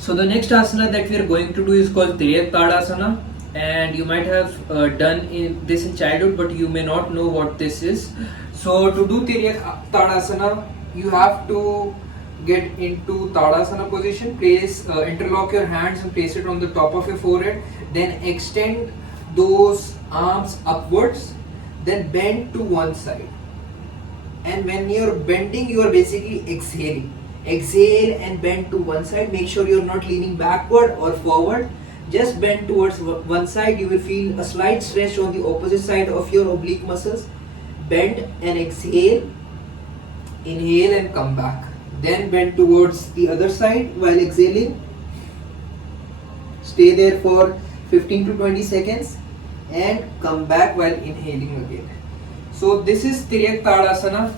So the next asana that we are going to do is called Tiryak Tadasana, and you might have done this in childhood, but you may not know what this is. So to do Tiryak Tadasana, you have to get into Tadasana position. Interlock your hands and place it on the top of your forehead. Then extend those arms upwards. Then bend to one side. And when you're bending, you are basically exhaling. Exhale and bend to one side. Make sure you're not leaning backward or forward. Just bend towards one side. You will feel a slight stretch on the opposite side of your oblique muscles. Bend and exhale. Inhale and come back. Then bend towards the other side while exhaling. Stay there for 15 to 20 seconds and come back while inhaling again. So this is Tiryak Tadasana.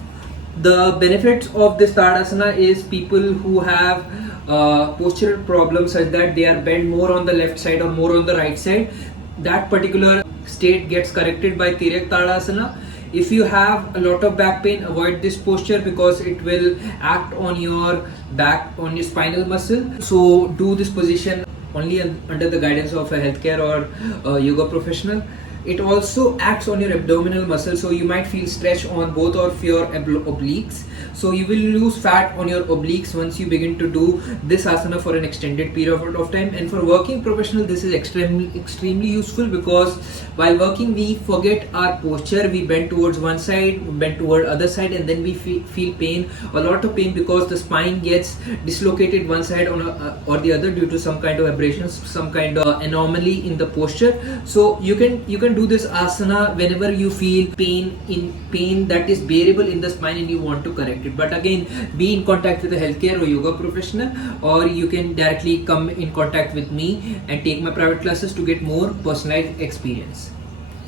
The benefits of this Tadasana is people who have postural problems such that they are bent more on the left side or more on the right side. That particular state gets corrected by Tiryak Tadasana. If you have a lot of back pain, avoid this posture because it will act on your back, on your spinal muscle. So do this position only under the guidance of a healthcare or yoga professional. It also acts on your abdominal muscle, so you might feel stretch on both of your obliques. So you will lose fat on your obliques once you begin to do this asana for an extended period of time. And for working professional, this is extremely useful because while working we forget our posture. We bend towards one side, bend toward other side, and then we feel pain, a lot of pain, because the spine gets dislocated one side or the other due to some kind of abrasions, some kind of anomaly in the posture. So you can do this asana whenever you feel pain that is bearable in the spine and you want to correct it. But again, be in contact with a healthcare or yoga professional, or you can directly come in contact with me and take my private classes to get more personalized experience.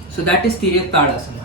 So that is Tiryak Tadasana.